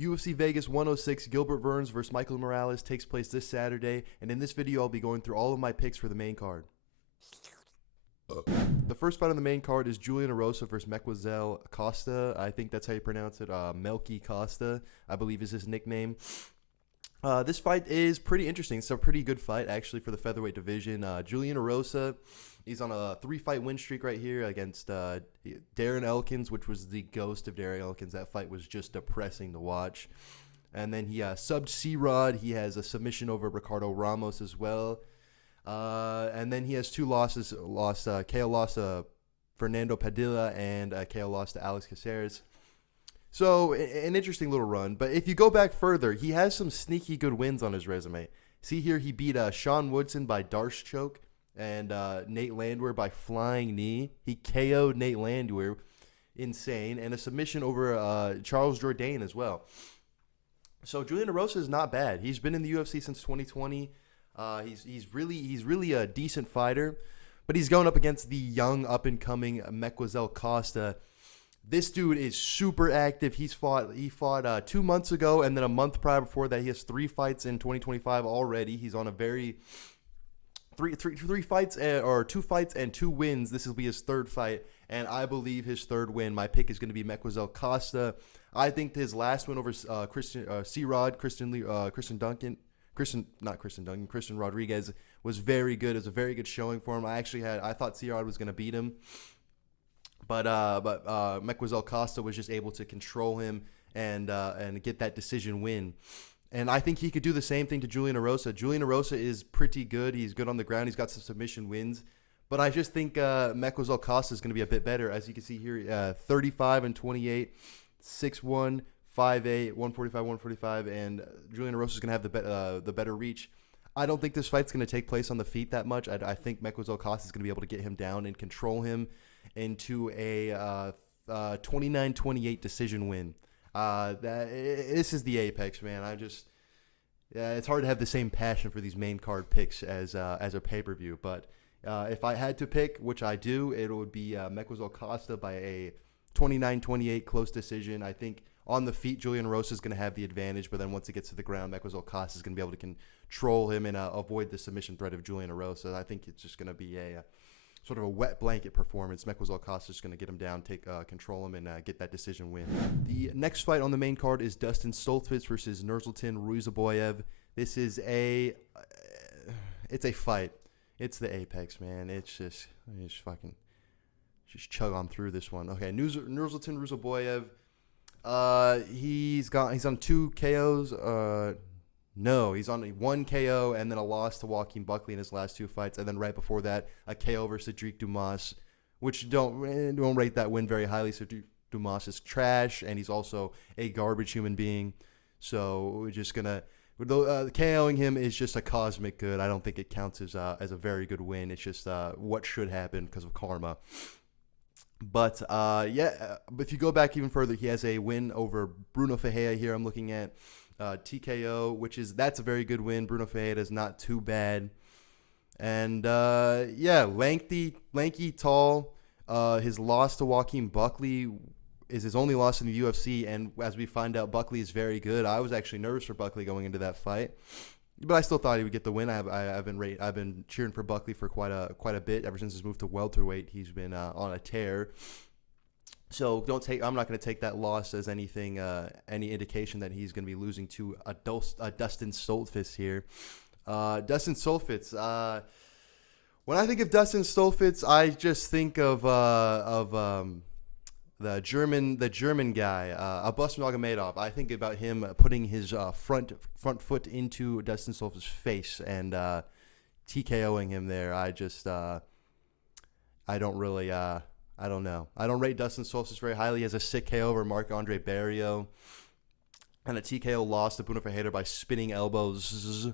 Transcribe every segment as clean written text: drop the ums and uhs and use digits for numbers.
UFC Vegas 106 Gilbert Burns versus Michael Morales takes place this Saturday, and in this video I'll be going through all of my picks for the main card. The first fight on the main card is Julian Erosa versus Mequazel Costa. I think that's how you pronounce it. Melky Costa, I believe, is his nickname. This fight is pretty interesting. It's a pretty good fight, actually, for the featherweight division. Julian Erosa, he's on a 3-fight win streak right here against Darren Elkins, which was the ghost of Darren Elkins. That fight was just depressing to watch. And then he subbed C-Rod. He has a submission over Ricardo Ramos as well. And then he has 2 losses. KO lost to Fernando Padilla, and KO lost to Alex Caceres. So, an interesting little run. But if you go back further, he has some sneaky good wins on his resume. See here, he beat Sean Woodson by Darce choke and Nate Landwehr by flying knee. He KO'd Nate Landwehr. Insane. And a submission over Charles Jourdain as well. So, Julian Erosa is not bad. He's been in the UFC since 2020. He's really a decent fighter. But he's going up against the young, up-and-coming Mequazel Costa. This dude is super active. He fought 2 months ago, and then a month prior before that, he has 3 fights in 2025 already. He's on a very three fights or 2 fights and 2 wins. This will be his 3rd fight, and I believe his 3rd win. My pick is going to be Mequazel Costa. I think his last win over Christian Rodriguez was very good. It was a very good showing for him. I thought C-Rod was going to beat him. But Mequazel Costa was just able to control him and get that decision win. And I think he could do the same thing to Julian Erosa. Julian Erosa is pretty good. He's good on the ground. He's got some submission wins. But I just think Mequazel Costa is going to be a bit better. As you can see here, 35 and 28, 6'1", 5'8", 145, 145. And Julian Erosa is going to have the better reach. I don't think this fight's going to take place on the feet that much. I think Mequazel Costa is going to be able to get him down and control him into a 29-28 decision win. This is the apex, man. It's hard to have the same passion for these main card picks as a pay-per-view. But if I had to pick, which I do, it would be Mequazel Costa by a 29-28 close decision. I think on the feet, Julian Erosa is going to have the advantage, but then once it gets to the ground, Mequazel Costa is going to be able to control him and avoid the submission threat of Julian Erosa. I think it's just going to be a sort of a wet blanket performance. Mequazel Costa is going to get him down, control him, and get that decision win. The next fight on the main card is Dustin Stoltzfus versus Nursultan Ruziboyev. This is it's a fight. It's the apex, man. It's just chug on through this one. Okay, Nursultan Ruziboyev. He's on 2 KOs. No, he's on 1 KO and then a loss to Joaquin Buckley in his last 2 fights, and then right before that, a KO over Cedric Dumas, which don't rate that win very highly. Cedric Dumas is trash, and he's also a garbage human being. So we're just gonna KOing him is just a cosmic good. I don't think it counts as a very good win. It's just what should happen because of karma. But if you go back even further, he has a win over Bruno Ferreira here. I'm looking at TKO, that's a very good win. Bruno Ferreira is not too bad. And lanky, tall. His loss to Joaquin Buckley is his only loss in the UFC, and as we find out, Buckley is very good. I was actually nervous for Buckley going into that fight, but I still thought he would get the win. I've been cheering for Buckley for quite a bit ever since his move to welterweight. He's been on a tear. So I'm not going to take that loss as anything, any indication that he's going to be losing to a Dustin Stoltzfus here. Dustin Stoltzfus. When I think of Dustin Stoltzfus, I just think of the German guy, Abbas Nurmagomedov. I think about him putting his front foot into Dustin Stoltzfus' face and TKOing him there. I don't know. I don't rate Dustin Stoltzfus very highly. He has a sick KO over Marc-Andre Barrio and a TKO loss to Bruno Ferreira by spinning elbows.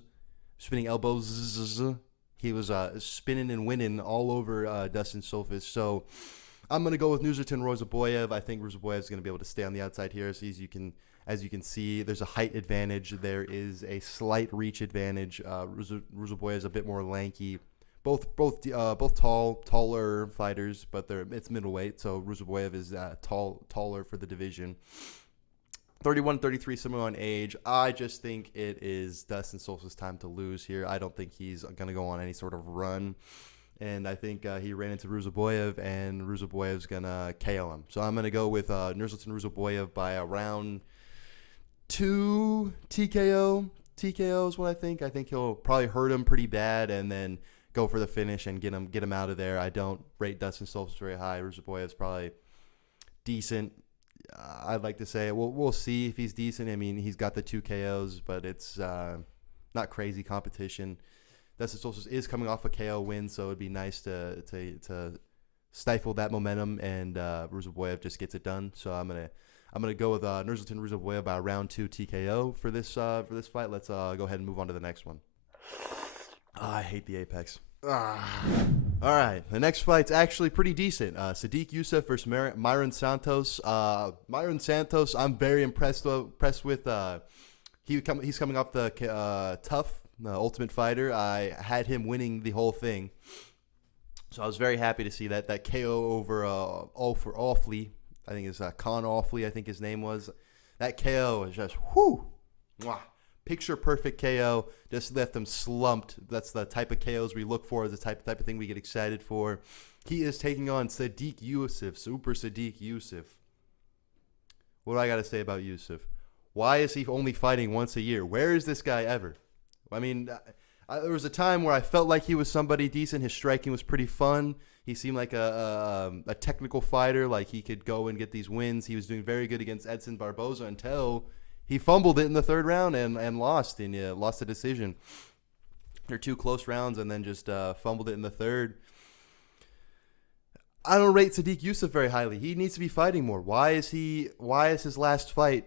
He was spinning and winning all over Dustin Stoltzfus. So I'm going to go with Nursultan Ruziboyev. I think Ruziboyev is going to be able to stay on the outside here. So as you can see, there's a height advantage. There is a slight reach advantage. Ruziboyev is a bit more lanky. Both taller fighters, but it's middleweight, so Ruziboyev is taller for the division. 31, 33, similar on age. I just think it is Dustin Soltis' time to lose here. I don't think he's going to go on any sort of run. And I think he ran into Ruzaboyev, and Ruzaboyev's going to KO him. So I'm going to go with Nursultan Ruzaboyev by around 2 TKO. TKO is what I think. I think he'll probably hurt him pretty bad and then go for the finish and get him out of there. I don't rate Dustin Soltis very high. Ruzaboyev's probably decent. I'd like to say we'll see if he's decent. I mean, he's got the 2 KOs, but it's not crazy competition. Dustin Soltis is coming off a KO win, so it'd be nice to stifle that momentum, and Ruzaboyev just gets it done. So I'm gonna go with Nursultan Ruzaboyev by round 2 TKO for this fight. Let's go ahead and move on to the next one. I hate the Apex. All right, the next fight's actually pretty decent. Sadiq Youssef versus Myron Santos. Myron Santos, I'm very impressed with. He's coming off the Tough, the Ultimate Fighter. I had him winning the whole thing, so I was very happy to see that KO over Offley. I think it's Con Offley. I think his name was. That KO is just whoo, mwah. Picture perfect KO. Just left him slumped. That's the type of KOs we look for. Is the type of thing we get excited for. He is taking on Sadiq Youssef, Super Sadiq Youssef. What do I got to say about Youssef? Why is he only fighting once a year? Where is this guy ever? I mean, there was a time where I felt like he was somebody decent. His striking was pretty fun. He seemed like a technical fighter. Like he could go and get these wins. He was doing very good against Edson Barboza until he fumbled it in the third round and lost the decision. There were 2 close rounds and then just fumbled it in the third. I don't rate Sadiq Youssef very highly. He needs to be fighting more. Why is his last fight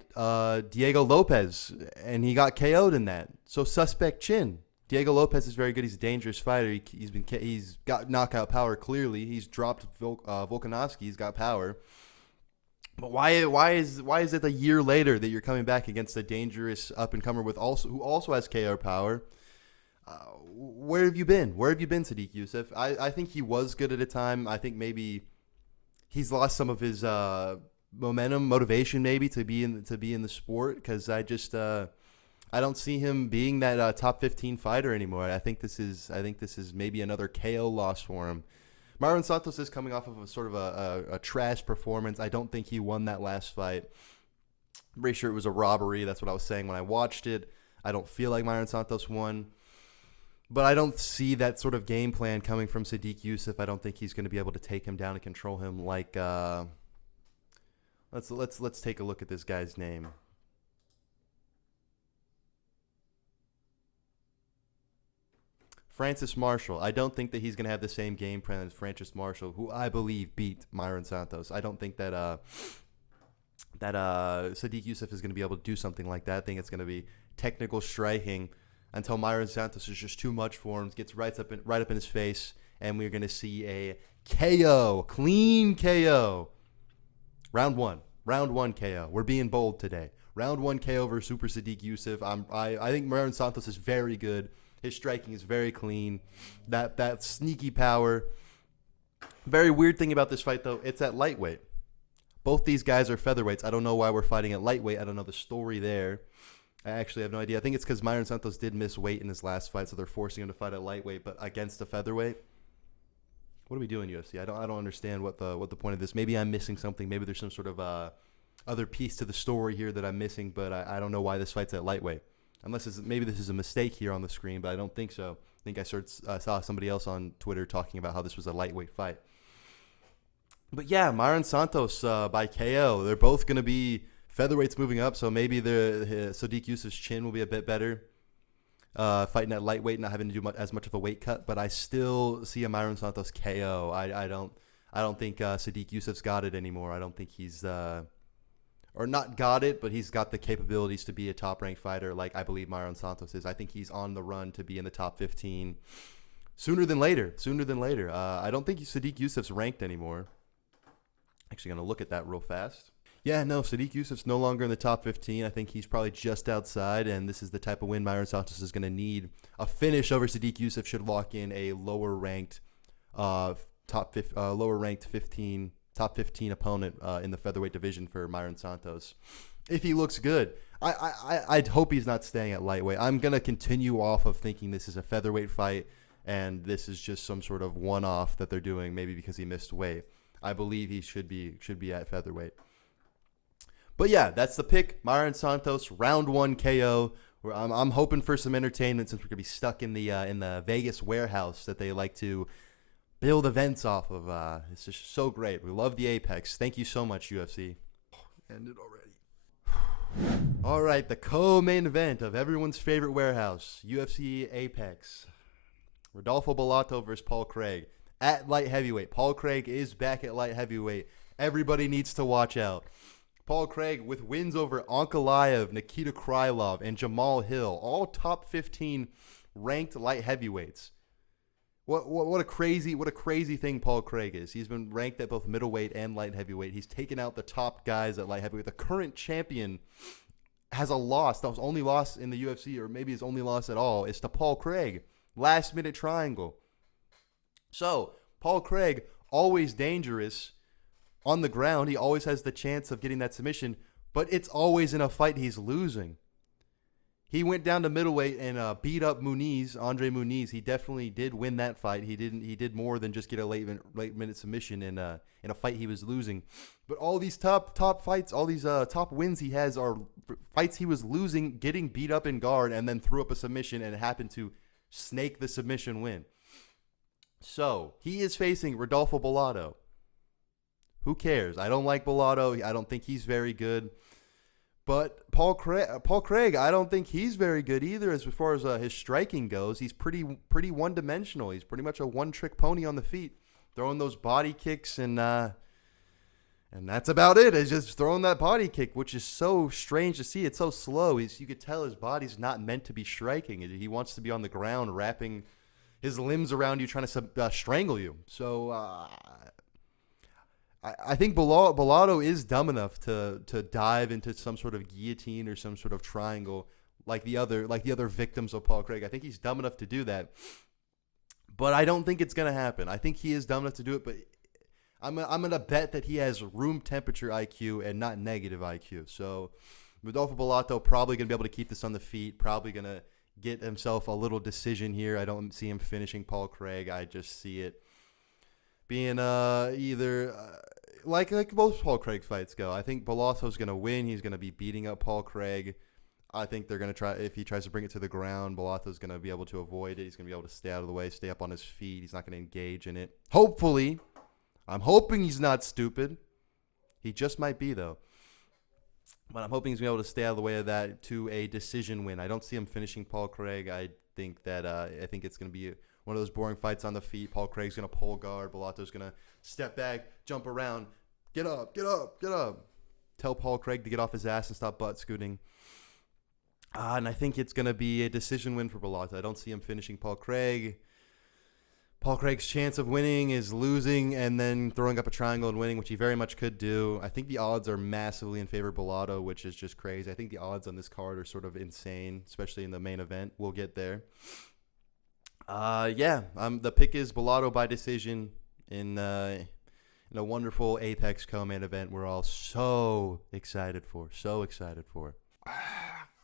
Diego Lopez, and he got KO'd in that? So suspect chin. Diego Lopez is very good. He's a dangerous fighter. He's got knockout power clearly. He's dropped Volkanovski. He's got power. But why is it a year later that you're coming back against a dangerous up and comer who also has KO power? Where have you been? Where have you been, Sadiq Youssef? I think he was good at a time. I think maybe he's lost some of his motivation, maybe to be in the sport, because I don't see him being that top 15 fighter anymore. I think this is maybe another KO loss for him. Myron Santos is coming off of a sort of a trash performance. I don't think he won that last fight. I'm pretty sure it was a robbery. That's what I was saying when I watched it. I don't feel like Myron Santos won. But I don't see that sort of game plan coming from Sadiq Youssef. I don't think he's going to be able to take him down and control him like let's take a look at this guy's name. Francis Marshall. I don't think that he's going to have the same game plan as Francis Marshall, who I believe beat Myron Santos. I don't think that Sadiq Youssef is going to be able to do something like that. I think it's going to be technical striking until Myron Santos is just too much for him, gets right up in his face, and we're going to see a KO, clean KO. Round one KO. We're being bold today. Round 1 KO over Super Sadiq Youssef. I think Myron Santos is very good. His striking is very clean. That sneaky power. Very weird thing about this fight, though, it's at lightweight. Both these guys are featherweights. I don't know why we're fighting at lightweight. I don't know the story there. I actually have no idea. I think it's because Myron Santos did miss weight in his last fight, so they're forcing him to fight at lightweight, but against a featherweight. What are we doing, UFC? I don't understand what the point of this. Maybe I'm missing something. Maybe there's some sort of other piece to the story here that I'm missing, but I don't know why this fight's at lightweight. Unless maybe this is a mistake here on the screen, but I don't think so. I think I saw somebody else on Twitter talking about how this was a lightweight fight. But yeah, Myron Santos by KO. They're both going to be featherweights moving up, so maybe Sadiq Youssef's chin will be a bit better. Fighting at lightweight, not having to do as much of a weight cut, but I still see a Myron Santos KO. I don't think Sadiq Youssef's got it anymore. I don't think he's or not got it, but he's got the capabilities to be a top-ranked fighter like I believe Myron Santos is. I think he's on the run to be in the top 15 sooner than later. I don't think Sadiq Youssef's ranked anymore. Actually going to look at that real fast. Yeah, no, Sadiq Youssef's no longer in the top 15. I think he's probably just outside, and this is the type of win Myron Santos is going to need. A finish over Sadiq Youssef should lock in a lower-ranked top 15 opponent in the featherweight division for Myron Santos. if he looks good. I'd hope he's not staying at lightweight. I'm going to continue off of thinking this is a featherweight fight, and this is just some sort of one-off that they're doing, maybe because he missed weight. I believe he should be at featherweight. But yeah, that's the pick. Myron Santos, round 1 KO. I'm hoping for some entertainment since we're gonna be stuck in the Vegas warehouse that they like to build events off of. It's just so great. We love the Apex. Thank you so much, UFC. Ended already. All right, the co-main event of everyone's favorite warehouse, UFC Apex. Rodolfo Bellato versus Paul Craig at light heavyweight. Paul Craig is back at light heavyweight. Everybody needs to watch out. Paul Craig with wins over Ankalaev, Nikita Krylov, and Jamal Hill, all top 15 ranked light heavyweights. What a crazy thing Paul Craig is. He's been ranked at both middleweight and light heavyweight. He's taken out the top guys at light heavyweight. The current champion has a loss. That was only loss in the UFC, or maybe his only loss at all, is to Paul Craig. Last minute triangle. So Paul Craig, always dangerous. On the ground, he always has the chance of getting that submission, but it's always in a fight he's losing. He went down to middleweight and beat up Andre Muniz. He definitely did win that fight. He did more than just get a late minute submission in a fight he was losing. But all these top fights, all these top wins he has are fights he was losing, getting beat up in guard, and then threw up a submission and happened to snake the submission win. So he is facing Rodolfo Bellato. Who cares? I don't like Bellato. I don't think he's very good. But Paul Craig, I don't think he's very good either as far as his striking goes. He's pretty one-dimensional. He's pretty much a one-trick pony on the feet, throwing those body kicks, and that's about it. It's just throwing that body kick, which is so strange to see. It's so slow. You could tell his body's not meant to be striking. He wants to be on the ground, wrapping his limbs around you, trying to strangle you. So I think Bellato is dumb enough to dive into some sort of guillotine or some sort of triangle like the other victims of Paul Craig. I think he's dumb enough to do that, but I don't think it's gonna happen. I think he is dumb enough to do it, but I'm gonna bet that he has room temperature IQ and not negative IQ. So Rodolfo Bellato probably gonna be able to keep this on the feet. Probably gonna get himself a little decision here. I don't see him finishing Paul Craig. I just see it being either like most Paul Craig fights go. I think Bellato's going to win. He's going to be beating up Paul Craig. I think they're going to try, if he tries to bring it to the ground, Bellato's going to be able to avoid it. He's going to be able to stay out of the way, stay up on his feet. He's not going to engage in it. Hopefully. I'm hoping he's not stupid. He just might be, though. But I'm hoping he's going to be able to stay out of the way of that to a decision win. I don't see him finishing Paul Craig. I think it's going to be one of those boring fights on the feet. Paul Craig's going to pull guard. Bellato's going to step back, jump around, get up. Tell Paul Craig to get off his ass and stop butt scooting. And I think it's going to be a decision win for Bellato. I don't see him finishing Paul Craig. Paul Craig's chance of winning is losing and then throwing up a triangle and winning, which he very much could do. I think the odds are massively in favor of Bellato, which is just crazy. I think the odds on this card are sort of insane, especially in the main event. We'll get there. The pick is Bellato by decision in a wonderful Apex co-main event we're all so excited for.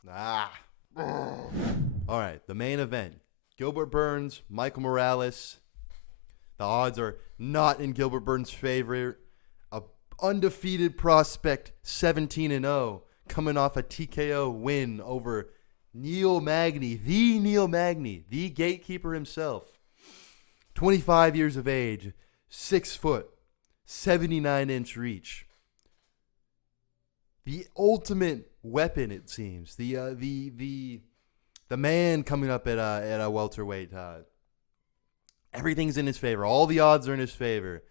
All right, the main event. Gilbert Burns, Michael Morales. The odds are not in Gilbert Burns' favor. A undefeated prospect, 17-0, coming off a TKO win over Neil Magny, the gatekeeper himself. 25 years of age, 6 foot, 79-inch reach. The ultimate weapon, it seems. The man coming up at a welterweight. Everything's in his favor. All the odds are in his favor.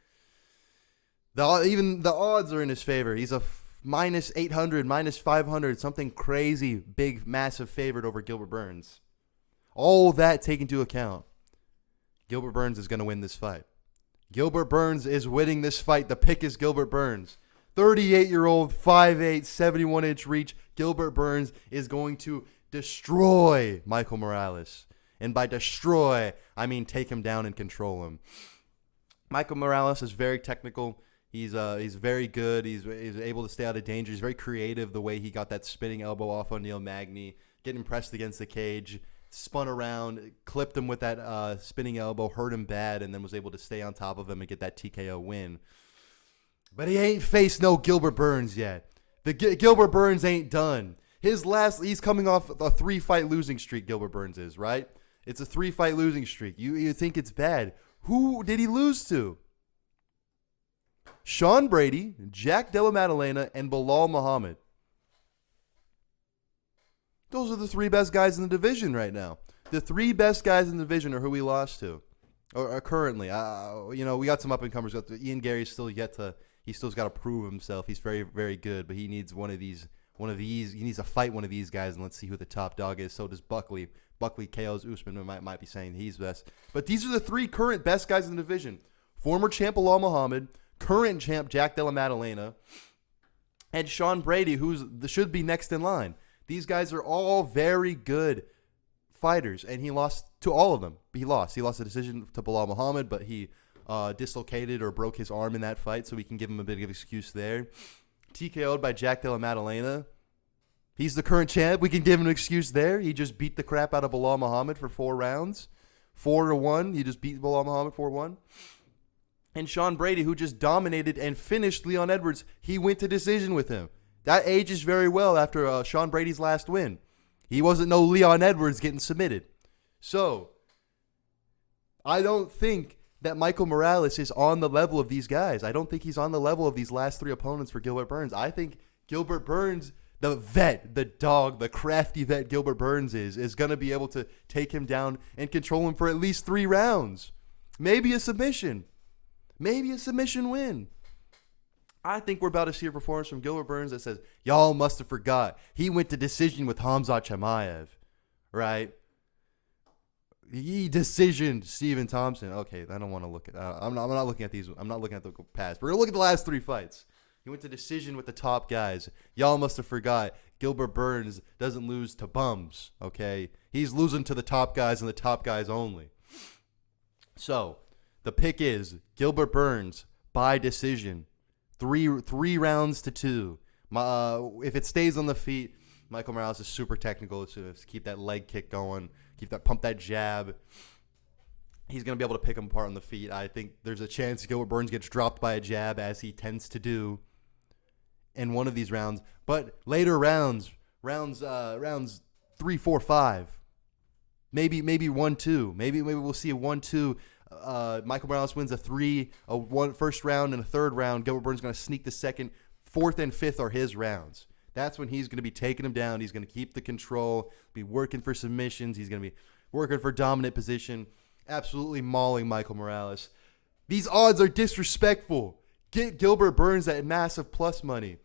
Even the odds are in his favor. He's a minus 800, minus 500, something crazy, big, massive favorite over Gilbert Burns. All that taken into account, Gilbert Burns is going to win this fight. Gilbert Burns is winning this fight. The pick is Gilbert Burns. 38-year-old, 5'8", 71-inch reach. Gilbert Burns is going to destroy Michael Morales. And by destroy, I mean take him down and control him. Michael Morales is very technical. He's very good. He's able to stay out of danger. He's very creative the way he got that spinning elbow off on Neil Magny, getting pressed against the cage, spun around, clipped him with that spinning elbow, hurt him bad, and then was able to stay on top of him and get that TKO win. But he ain't faced no Gilbert Burns yet. Gilbert Burns ain't done. He's coming off a 3-fight losing streak, Gilbert Burns is, right? It's a 3-fight losing streak. You think it's bad. Who did he lose to? Sean Brady, Jack Della Maddalena, and Bilal Muhammad. Those are the 3 best guys in the division right now. The 3 best guys in the division are who he lost to, or currently. We got some up and comers. Ian Gary's he's still's got to prove himself. He's very, very good, but he needs one of these. He needs to fight one of these guys, and let's see who the top dog is. So does Buckley. Buckley KO's Usman. Might be saying he's best, but these are the 3 current best guys in the division: former champ Bilal Muhammad, current champ Jack Della Maddalena, and Sean Brady, should be next in line. These guys are all very good fighters, and he lost to all of them. He lost a decision to Bilal Muhammad, but he dislocated or broke his arm in that fight, so we can give him a bit of excuse there. TKO'd by Jack Della Maddalena. He's the current champ. We can give him an excuse there. He just beat the crap out of Bilal Muhammad for 4 rounds. 4-1. He just beat Bilal Muhammad 4-1. And Sean Brady, who just dominated and finished Leon Edwards, he went to decision with him. That ages very well after Sean Brady's last win. He wasn't no Leon Edwards getting submitted. So, I don't think that Michael Morales is on the level of these guys. I don't think he's on the level of these last 3 opponents for Gilbert Burns. I think Gilbert Burns, the vet, the dog, the crafty vet Gilbert Burns is going to be able to take him down and control him for at least 3 rounds. Maybe a submission. Maybe a submission win. I think we're about to see a performance from Gilbert Burns that says, y'all must have forgot. He went to decision with Khamzat Chimaev, right? He decisioned Stephen Thompson. Okay, I don't want to look at. I'm not looking at these. I'm not looking at the past. We're gonna look at the last 3 fights. He went to decision with the top guys. Y'all must have forgot. Gilbert Burns doesn't lose to bums. Okay, he's losing to the top guys and the top guys only. So, the pick is Gilbert Burns by decision, 3 rounds to 2. If it stays on the feet, Michael Morales is super technical to keep that leg kick going. Pump that jab. He's going to be able to pick him apart on the feet. I think there's a chance Gilbert Burns gets dropped by a jab, as he tends to do in one of these rounds. But later rounds 3, 4, 5, maybe 1-2. Maybe we'll see a 1-2. Michael Morales wins first round and a third round. Gilbert Burns is going to sneak the second. 4th and 5th are his rounds. That's when he's going to be taking him down. He's going to keep the control, be working for submissions. He's going to be working for dominant position, absolutely mauling Michael Morales. These odds are disrespectful. Get Gilbert Burns that massive plus money.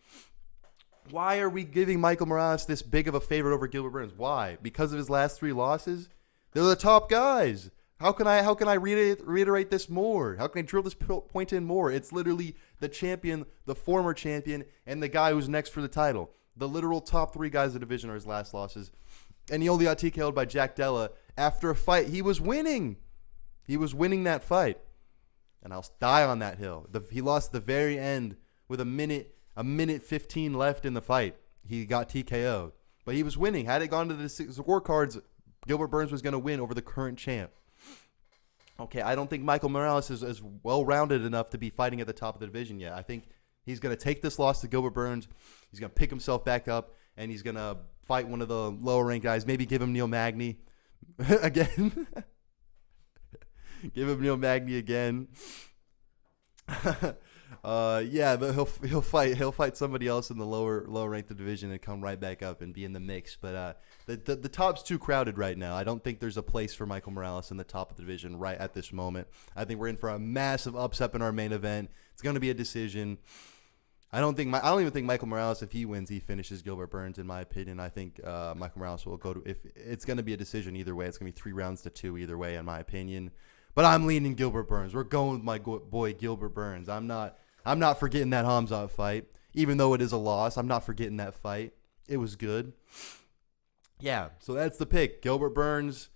Why are we giving Michael Morales this big of a favorite over Gilbert Burns? Why? Because of his last 3 losses? They're the top guys. How can I reiterate this more? How can I drill this point in more? It's literally the champion, the former champion, and the guy who's next for the title. The literal top 3 guys of the division are his last losses. And he only got TKO'd by Jack Della after a fight he was winning. He was winning that fight. And I'll die on that hill. He lost at the very end with a minute 15 left in the fight. He got TKO'd. But he was winning. Had it gone to the scorecards, Gilbert Burns was going to win over the current champ. Okay, I don't think Michael Morales is well-rounded enough to be fighting at the top of the division yet. I think he's going to take this loss to Gilbert Burns. He's going to pick himself back up, and he's going to fight one of the lower-ranked guys. Maybe give him Neil Magny again. Give him Neil Magny again. Yeah, but he'll fight somebody else in the lower-ranked division and come right back up and be in the mix. But the top's too crowded right now. I don't think there's a place for Michael Morales in the top of the division right at this moment. I think we're in for a massive upset in our main event. It's going to be a decision. I don't even think Michael Morales, if he wins, he finishes Gilbert Burns. In my opinion, I think Michael Morales will go to. If it's going to be a decision either way, it's going to be 3 rounds to 2 either way, in my opinion. But I'm leaning Gilbert Burns. We're going with my boy Gilbert Burns. I'm not forgetting that Khamzat fight, even though it is a loss. I'm not forgetting that fight. It was good. Yeah, so that's the pick. Gilbert Burns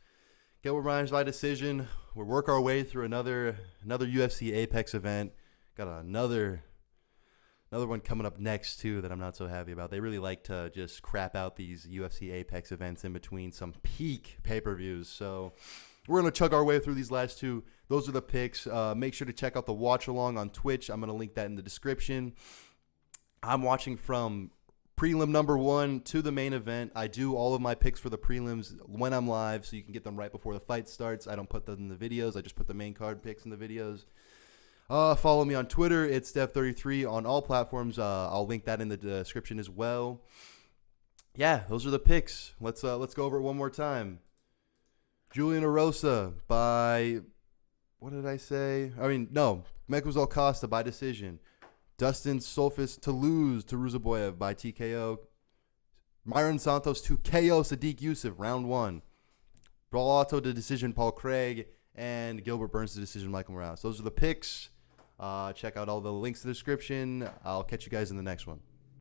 by decision. We'll work our way through another UFC Apex event. Got another Another one coming up next, too, that I'm not so happy about. They really like to just crap out these UFC Apex events in between some peak pay-per-views. So we're going to chug our way through these last two. Those are the picks. Make sure to check out the watch-along on Twitch. I'm going to link that in the description. I'm watching from prelim number 1 to the main event. I do all of my picks for the prelims when I'm live, so you can get them right before the fight starts. I don't put them in the videos. I just put the main card picks in the videos. Follow me on Twitter. It's Steph33 on all platforms. I'll link that in the description as well. Yeah, those are the picks. Let's go over it one more time. Julian Erosa by, what did I say? Mekuzal Costa by decision. Dustin Solfis to lose to Ruzaboyev by TKO. Myron Santos to KO Sadiq Yusuf, round 1. Bellato to decision, Paul Craig. And Gilbert Burns to decision, Michael Morales. Those are the picks. Check out all the links in the description. I'll catch you guys in the next one.